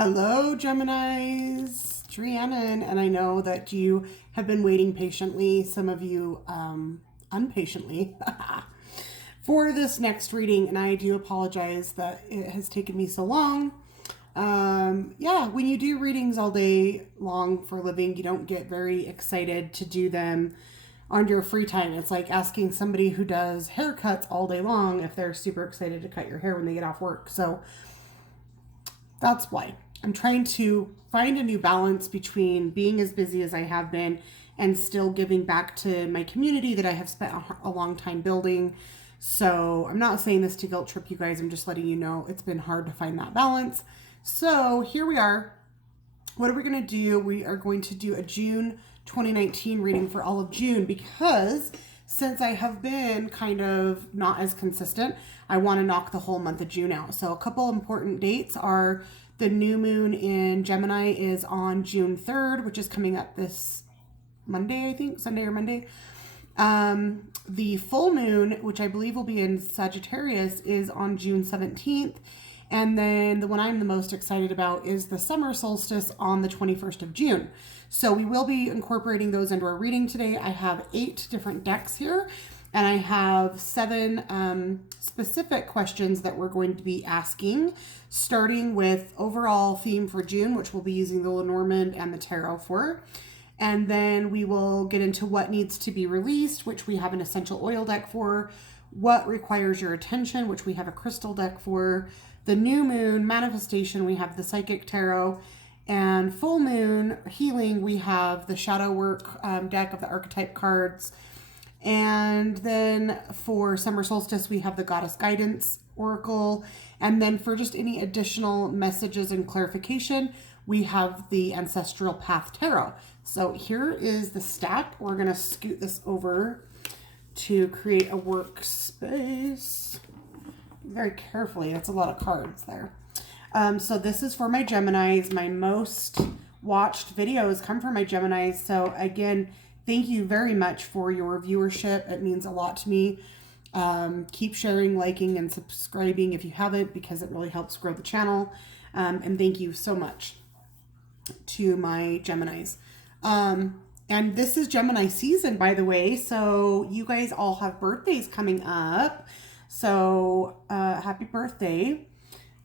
Hello, Geminis. It's Rhiannon, and I know that you have been waiting patiently, some of you unpatiently, for this next reading, and I do apologize that it has taken me so long. Yeah, when you do readings all day long for a living, you don't get very excited to do them on your free time. It's like asking somebody who does haircuts all day long if they're super excited to cut your hair when they get off work. So that's why I'm trying to find a new balance between being as busy as I have been and still giving back to my community that I have spent a long time building. So I'm not saying this to guilt trip you guys. I'm just letting you know it's been hard to find that balance. So here we are. What are we going to do? We are going to do a June 2019 reading for all of June, because since I have been kind of not as consistent, I want to knock the whole month of June out. So a couple important dates are the new moon in Gemini is on June 3rd, which is coming up this Monday, I think, Sunday or Monday. The full moon, which I believe will be in Sagittarius, is on June 17th. And then the one I'm the most excited about is the summer solstice on the 21st of June. So we will be incorporating those into our reading today. I have 8 different decks here, and I have 7 specific questions that we're going to be asking, starting with overall theme for June, which we'll be using the Lenormand and the tarot for. And then we will get into what needs to be released, which we have an essential oil deck for, what requires your attention, which we have a crystal deck for, the new moon manifestation, we have the psychic tarot, and full moon healing, we have the shadow work deck of the archetype cards. And then for summer solstice, we have the goddess guidance oracle. And then for just any additional messages and clarification, we have the ancestral path tarot. So here is the stack. We're going to scoot this over to create a workspace very carefully. That's a lot of cards there. So this is for my Geminis. My most watched videos come from my Geminis. So again, thank you very much for your viewership. It means a lot to me. Keep sharing, liking, and subscribing if you haven't, because it really helps grow the channel. And thank you so much to my Geminis. And this is Gemini season, by the way. So you guys all have birthdays coming up. So happy birthday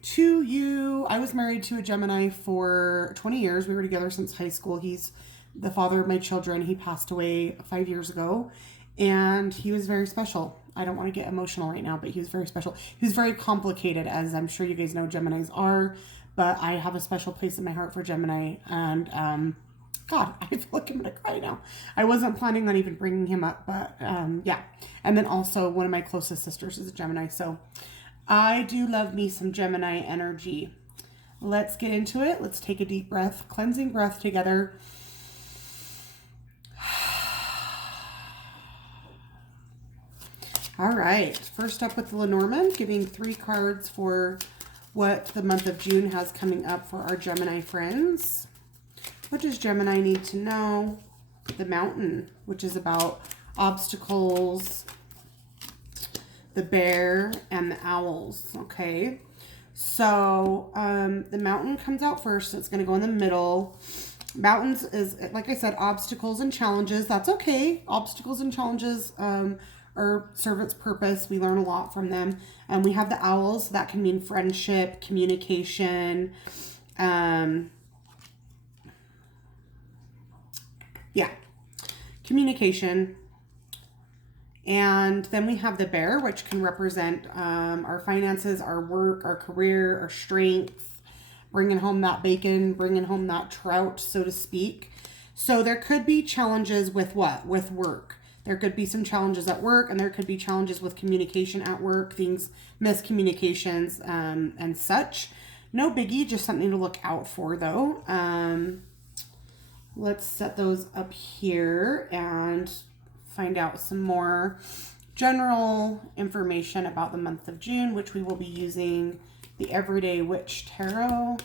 to you. I was married to a Gemini for 20 years. We were together since high school. He's the father of my children. He passed away 5 years ago, and he was very special. I don't want to get emotional right now, but he was very special. He was very complicated, as I'm sure you guys know Geminis are, but I have a special place in my heart for Gemini, and God, I feel like I'm going to cry now. I wasn't planning on even bringing him up, but yeah. And then also one of my closest sisters is a Gemini, so I do love me some Gemini energy. Let's get into it. Let's take a deep breath, cleansing breath together. All right, first up with the Lenormand, giving 3 cards for what the month of June has coming up for our Gemini friends. What does Gemini need to know? The Mountain, which is about obstacles, the bear, and the owls. Okay, so the Mountain comes out first. It's going to go in the middle. Mountains is, like I said, obstacles and challenges. That's okay. Obstacles and challenges serve its purpose. We learn a lot from them. And we have the owls. So that can mean friendship, communication, communication. And then we have the bear, which can represent our finances, our work, our career, our strength, bringing home that bacon, bringing home that trout, so to speak. So there could be challenges with what? With work. There could be some challenges at work, and there could be challenges with communication at work, things, miscommunications, and such. No biggie, just something to look out for, though. Let's set those up here and find out some more general information about the month of June, which we will be using the Everyday Witch Tarot.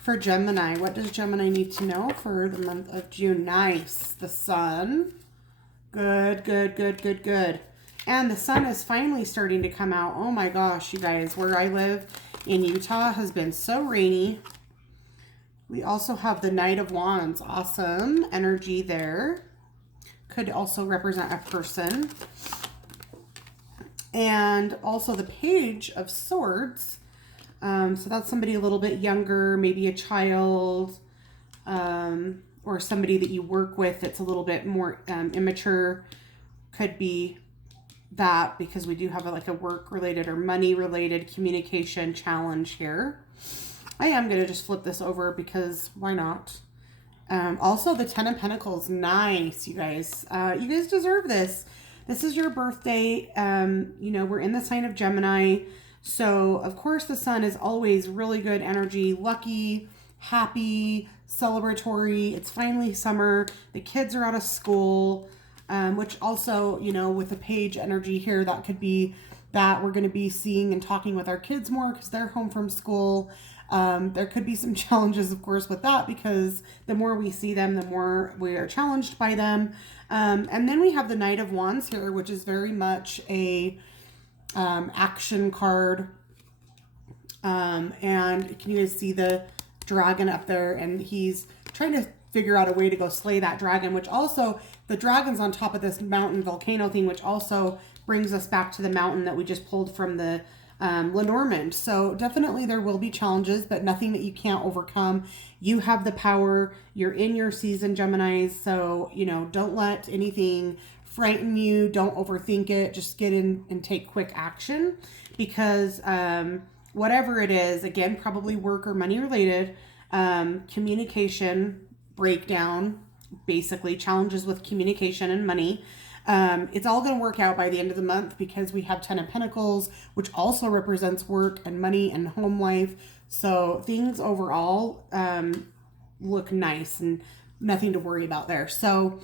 For Gemini, what does Gemini need to know for the month of June? Nice. The Sun. Good, good, good, good, good. And the sun is finally starting to come out. Oh my gosh, you guys, where I live in Utah has been so rainy. We also have the Knight of Wands. Awesome energy there. Could also represent a person. And also the Page of Swords. So that's somebody a little bit younger, maybe a child, or somebody that you work with that's a little bit more immature. Could be that, because we do have like a work-related or money-related communication challenge here. I am going to just flip this over because why not? Also, the Ten of Pentacles. Nice, you guys. You guys deserve this. This is your birthday. You know, we're in the sign of Gemini. So, of course, the sun is always really good energy, lucky, happy, celebratory. It's finally summer. The kids are out of school, which also, you know, with the Page energy here, that could be that we're going to be seeing and talking with our kids more because they're home from school. There could be some challenges, of course, with that, because the more we see them, the more we are challenged by them. And then we have the Knight of Wands here, which is very much a action card. And can you guys see the dragon up there? And he's trying to figure out a way to go slay that dragon, which also, the dragon's on top of this mountain volcano thing, which also brings us back to the mountain that we just pulled from the Lenormand. So definitely there will be challenges, but nothing that you can't overcome. You have the power. You're in your season, Geminis. So, you know, don't let anything frighten you. Don't overthink it. Just get in and take quick action, because whatever it is, again, probably work or money related, communication breakdown, basically challenges with communication and money. It's all going to work out by the end of the month, because we have 10 of Pentacles, which also represents work and money and home life. So things overall look nice and nothing to worry about there. So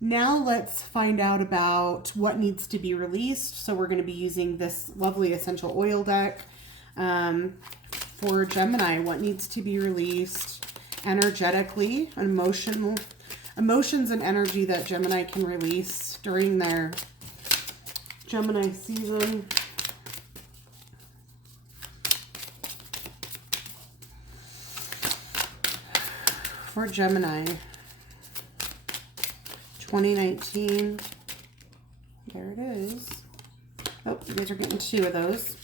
now let's find out about what needs to be released. So we're going to be using this lovely essential oil deck for Gemini. What needs to be released energetically, emotions and energy that Gemini can release during their Gemini season. For Gemini 2019. There it is. Oh, you guys are getting two of those.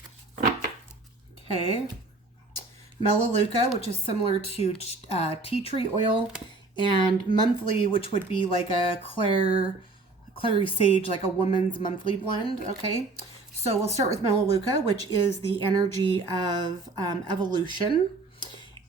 Okay. Melaleuca, which is similar to tea tree oil, and monthly, which would be like a clary sage, like a woman's monthly blend. Okay, so we'll start with Melaleuca, which is the energy of evolution.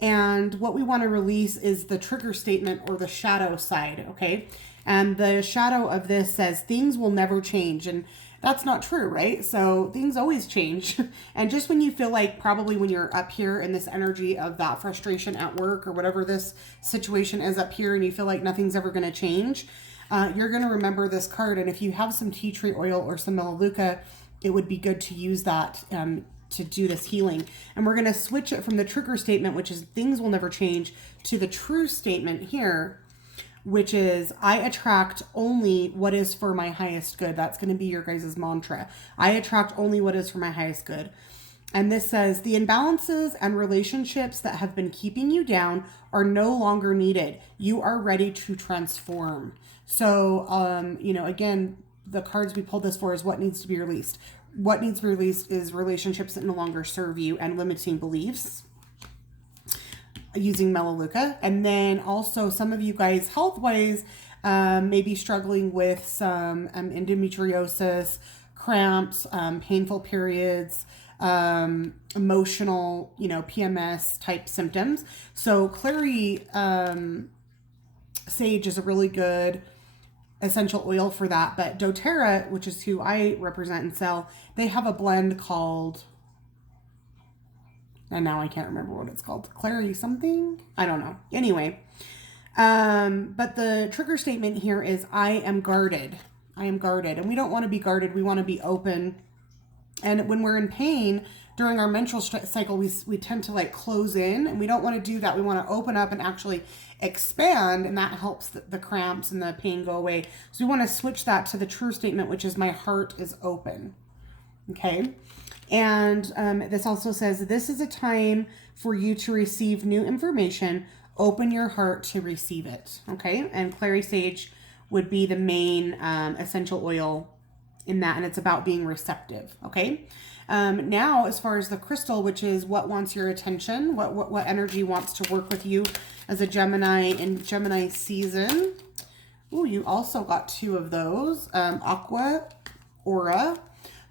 And what we want to release is the trigger statement, or the shadow side. Okay, and the shadow of this says things will never change. And that's not true, right? So things always change. And just when you feel like, probably when you're up here in this energy of that frustration at work or whatever this situation is up here, and you feel like nothing's ever going to change, you're going to remember this card. And if you have some tea tree oil or some Melaleuca, it would be good to use that to do this healing. And we're going to switch it from the trigger statement, which is things will never change, to the true statement here, which is I attract only what is for my highest good. That's going to be your guys' mantra. I attract only what is for my highest good. And this says the imbalances and relationships that have been keeping you down are no longer needed. You are ready to transform. So, you know, again, the cards we pulled this for is what needs to be released. What needs to be released is relationships that no longer serve you and limiting beliefs, using Melaleuca. And then also some of you guys health-wise may be struggling with some endometriosis, cramps, painful periods, emotional, you know, PMS type symptoms. So clary sage is a really good essential oil for that. But doTERRA, which is who I represent and sell, they have a blend called, and now I can't remember what it's called. Clary something? I don't know. Anyway, but the trigger statement here is I am guarded. I am guarded. And we don't want to be guarded. We want to be open And when we're in pain during our menstrual cycle, we tend to like close in, and we don't want to do that. We want to open up and actually expand, and that helps the cramps and the pain go away. So we want to switch that to the true statement, which is my heart is open. Okay. And this also says, this is a time for you to receive new information. Open your heart to receive it. Okay. And clary sage would be the main essential oil in that, and it's about being receptive. Okay. Now, as far as the crystal, which is what wants your attention, what energy wants to work with you as a Gemini in Gemini season. Oh, you also got 2 of those. Aqua Aura.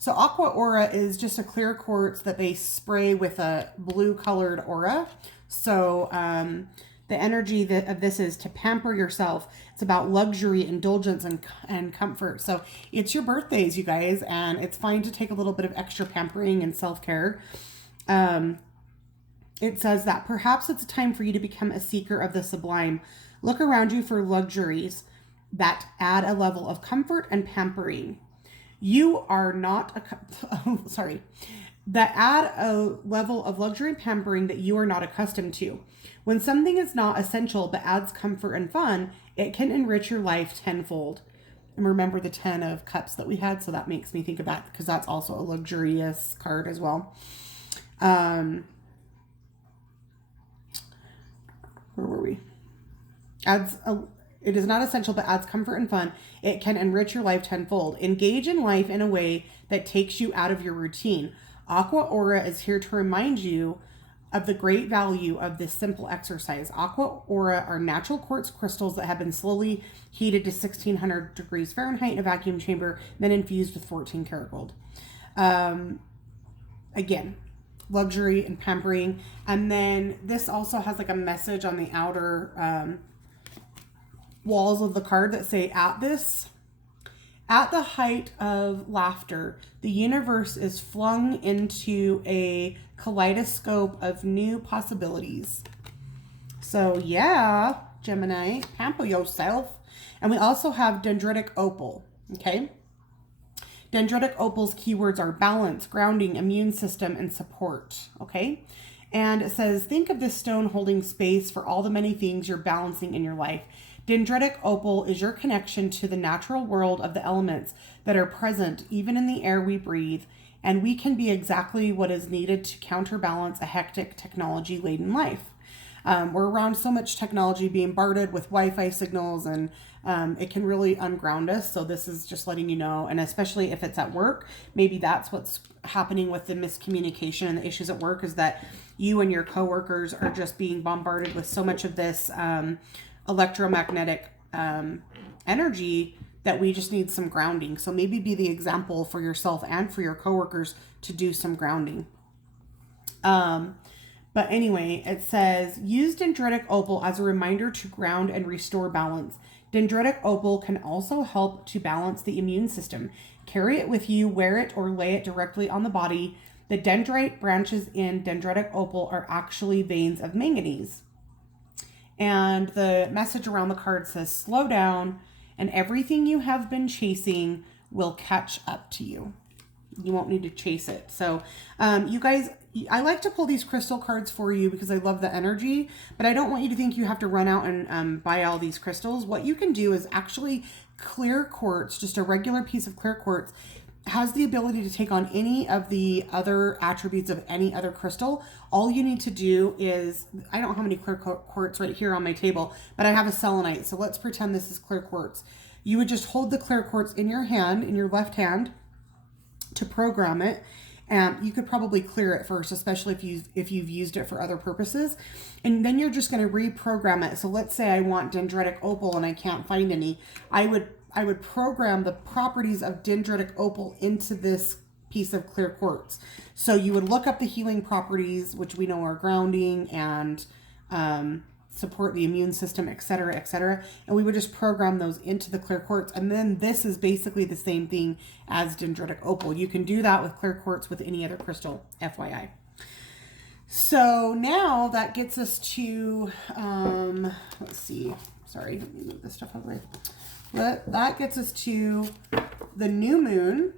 So Aqua Aura is just a clear quartz that they spray with a blue colored aura. So the energy of this is to pamper yourself. It's about luxury, indulgence, and comfort. So it's your birthdays, you guys, and it's fine to take a little bit of extra pampering and self-care. It says that perhaps it's a time for you to become a seeker of the sublime. Look around you for luxuries that add a level of comfort and pampering. You are not that add a level of luxury and pampering that you are not accustomed to. When something is not essential but adds comfort and fun, it can enrich your life tenfold. And remember the 10 of cups that we had, so that makes me think of that, because that's also a luxurious card as well. Where were we? It is not essential but adds comfort and fun. It can enrich your life tenfold. Engage in life in a way that takes you out of your routine. Aqua Aura is here to remind you of the great value of this simple exercise. Aqua Aura are natural quartz crystals that have been slowly heated to 1600 degrees Fahrenheit in a vacuum chamber, then infused with 14 karat gold. Again, luxury and pampering. And then this also has like a message on the outer walls of the card that say, at the height of laughter, the universe is flung into a kaleidoscope of new possibilities. So yeah, Gemini, pamper yourself. And we also have dendritic opal. Okay. Dendritic opal's keywords are balance, grounding, immune system, and support. Okay. And it says, think of this stone holding space for all the many things you're balancing in your life. Dendritic opal is your connection to the natural world of the elements that are present even in the air we breathe, and we can be exactly what is needed to counterbalance a hectic, technology-laden life. We're around so much technology, being bombarded with Wi-Fi signals, and it can really unground us. So this is just letting you know, and especially if it's at work, maybe that's what's happening with the miscommunication and the issues at work, is that you and your coworkers are just being bombarded with so much of this electromagnetic energy that we just need some grounding. So maybe be the example for yourself and for your coworkers to do some grounding. But anyway, it says, use dendritic opal as a reminder to ground and restore balance. Dendritic opal can also help to balance the immune system. Carry it with you, wear it, or lay it directly on the body. The dendrite branches in dendritic opal are actually veins of manganese. And the message around the card says, slow down, and everything you have been chasing will catch up to you. You won't need to chase it. So you guys, I like to pull these crystal cards for you because I love the energy, but I don't want you to think you have to run out and buy all these crystals. What you can do is actually clear quartz, just a regular piece of clear quartz, has the ability to take on any of the other attributes of any other crystal. All you need to do is, I don't have any clear quartz right here on my table, but I have a selenite. So let's pretend this is clear quartz. You would just hold the clear quartz in your hand, in your left hand, to program it. And you could probably clear it first, especially if you've used it for other purposes. And then you're just going to reprogram it. So let's say I want dendritic opal and I can't find any. I would program the properties of dendritic opal into this piece of clear quartz. So you would look up the healing properties, which we know are grounding and support the immune system, etc., etc. And we would just program those into the clear quartz. And then this is basically the same thing as dendritic opal. You can do that with clear quartz with any other crystal, FYI. So now that gets us to, let's see. Sorry, let me move this stuff over. That gets us to the new moon,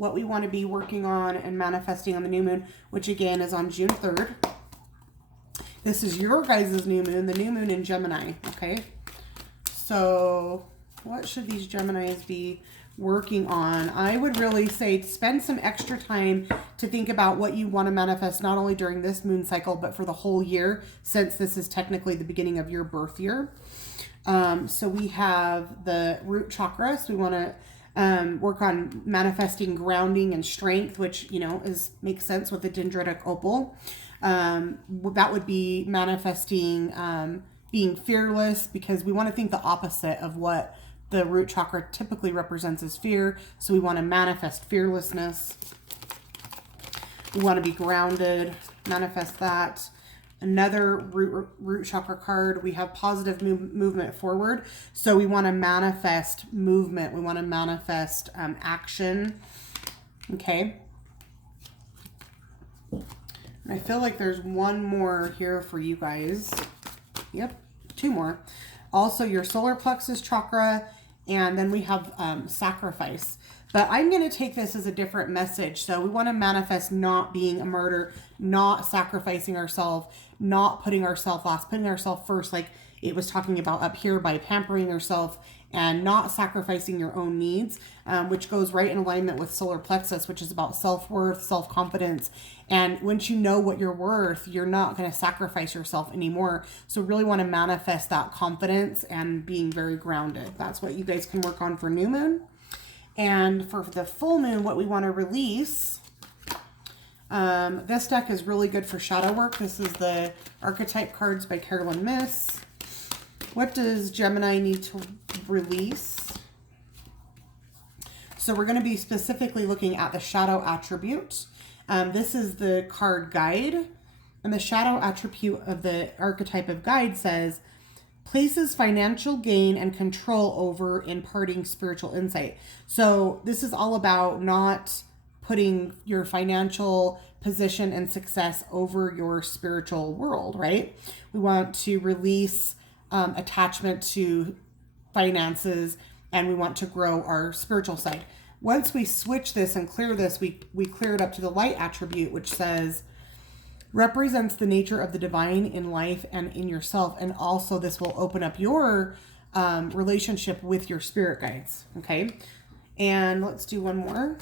what we want to be working on and manifesting on the new moon, which again is on June 3rd. This is your guys' new moon, the new moon in Gemini, okay? So what should these Geminis be working on? I would really say spend some extra time to think about what you want to manifest, not only during this moon cycle, but for the whole year, since this is technically the beginning of your birth year. So we have the root chakra. So we want to work on manifesting grounding and strength, which, you know, makes sense with the dendritic opal. That would be manifesting being fearless, because we want to think the opposite of what the root chakra typically represents as fear. So we want to manifest fearlessness. We want to be grounded, manifest that. Another root chakra card, we have positive movement forward. So we want to manifest movement. We want to manifest action. Okay. And I feel like there's one more here for you guys. Yep, two more. Also your solar plexus chakra, and then we have sacrifice. But I'm going to take this as a different message. So we want to manifest not being a martyr, not sacrificing ourselves, not putting ourselves last, putting ourselves first, like it was talking about up here, by pampering yourself and not sacrificing your own needs, which goes right in alignment with solar plexus, which is about self-worth, self-confidence. And once you know what you're worth, you're not going to sacrifice yourself anymore. So really want to manifest that confidence and being very grounded. That's what you guys can work on for new moon. And for the full moon, what we want to release, this deck is really good for shadow work. This is the Archetype Cards by Carolyn Miss. What does Gemini need to release? So we're going to be specifically looking at the shadow attribute. This is the card guide. And the shadow attribute of the archetype of guide says, places financial gain and control over imparting spiritual insight. So this is all about not putting your financial position and success over your spiritual world, right? We want to release attachment to finances, and we want to grow our spiritual side. Once we switch this and clear this, we clear it up to the light attribute, which says, represents the nature of the divine in life and in yourself. And also this will open up your relationship with your spirit guides. Okay. And let's do one more.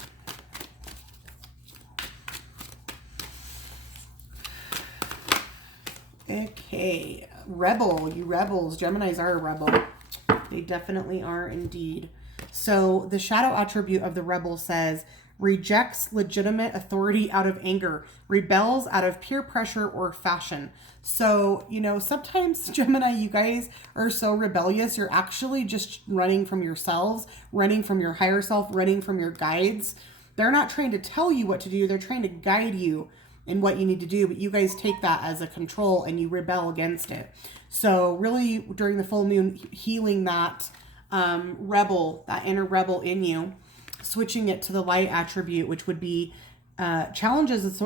Okay. Rebel, you rebels. Geminis are a rebel. They definitely are indeed. So the shadow attribute of the rebel says, rejects legitimate authority out of anger, rebels out of peer pressure or fashion. So, you know, sometimes Gemini, you guys are so rebellious, you're actually just running from yourselves, running from your higher self, running from your guides. They're not trying to tell you what to do. They're trying to guide you in what you need to do, but you guys take that as a control and you rebel against it. So really during the full moon, healing that rebel, that inner rebel in you, switching it to the light attribute, which would be challenges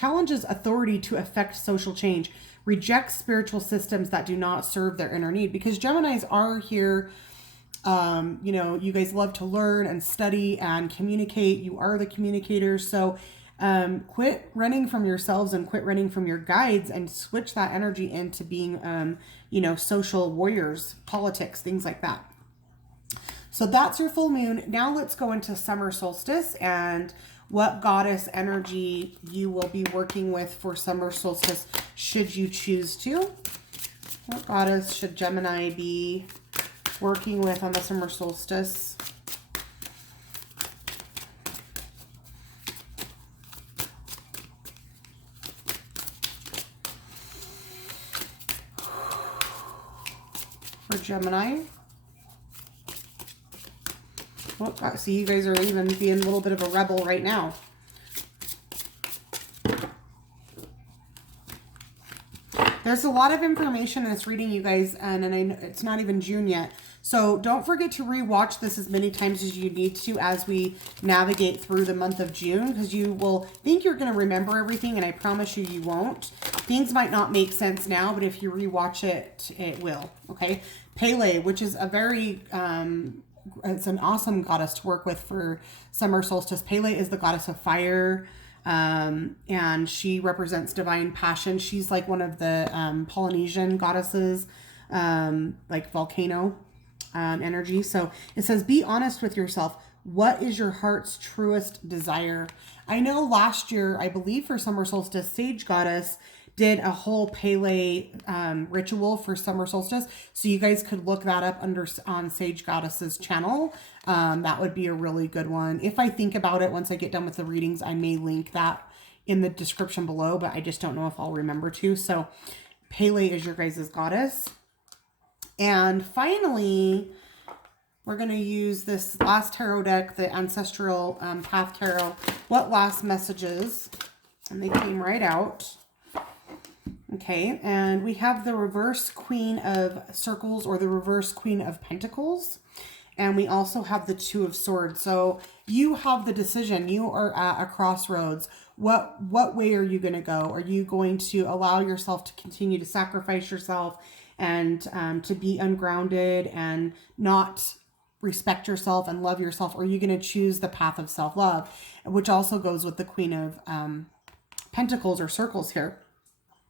authority to affect social change, rejects spiritual systems that do not serve their inner need. Because Geminis are here, you know, you guys love to learn and study and communicate. You are the communicators. So quit running from yourselves and quit running from your guides and switch that energy into being, you know, social warriors, politics, things like that. So that's your full moon. Now let's go into summer solstice and what goddess energy you will be working with for summer solstice should you choose to. What goddess should Gemini be working with on the summer solstice? For Gemini. Well, see, you guys are even being a little bit of a rebel right now. There's a lot of information in this reading, you guys, and I know it's not even June yet. So don't forget to rewatch this as many times as you need to as we navigate through the month of June, because you will think you're going to remember everything, and I promise you, you won't. Things might not make sense now, but if you rewatch it, it will. Okay. Pele, which is a very awesome goddess to work with for summer solstice. Pele is the goddess of fire, and she represents divine passion. She's like one of the Polynesian goddesses, like volcano energy. So it says, be honest with yourself. What is your heart's truest desire? I know last year, I believe for summer solstice, Sage Goddess did a whole Pele ritual for summer solstice. So you guys could look that up on Sage Goddess's channel. That would be a really good one. If I think about it, once I get done with the readings, I may link that in the description below, but I just don't know if I'll remember to. So Pele is your guys' goddess. And finally, we're going to use this last tarot deck, the Ancestral Path Tarot. What last messages? And they came right out. Okay, and we have the reverse Queen of Circles, or the reverse Queen of Pentacles. And we also have the Two of Swords. So you have the decision. You are at a crossroads. What way are you going to go? Are you going to allow yourself to continue to sacrifice yourself and to be ungrounded and not respect yourself and love yourself? Or are you going to choose the path of self-love, which also goes with the Queen of Pentacles, or Circles here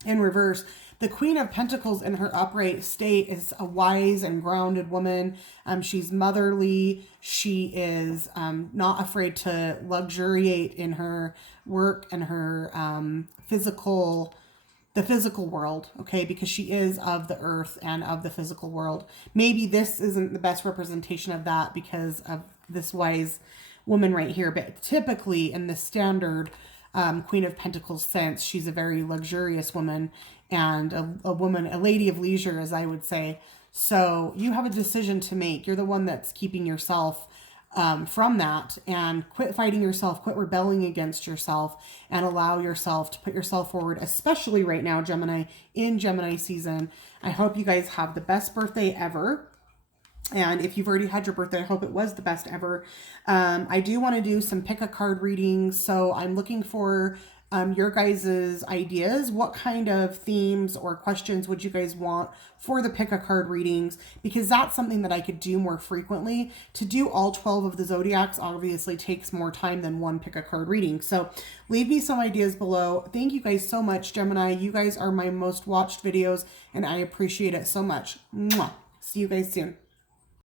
in reverse. The Queen of Pentacles in her upright state is a wise and grounded woman. She's motherly. She is not afraid to luxuriate in her work and her the physical world, okay, because she is of the earth and of the physical world. Maybe this isn't the best representation of that because of this wise woman right here, but typically in the standard Queen of Pentacles sense, she's a very luxurious woman and a woman, a lady of leisure, as I would say. So you have a decision to make. You're the one that's keeping yourself from that, and quit fighting yourself, quit rebelling against yourself, and allow yourself to put yourself forward, especially right now, Gemini, in Gemini season. I hope you guys have the best birthday ever. And if you've already had your birthday, I hope it was the best ever. I do want to do some pick a card readings. So I'm looking for your guys' ideas. What kind of themes or questions would you guys want for the pick a card readings? Because that's something that I could do more frequently. To do all 12 of the zodiacs obviously takes more time than one pick a card reading. So leave me some ideas below. Thank you guys so much, Gemini. You guys are my most watched videos, and I appreciate it so much. Mwah. See you guys soon.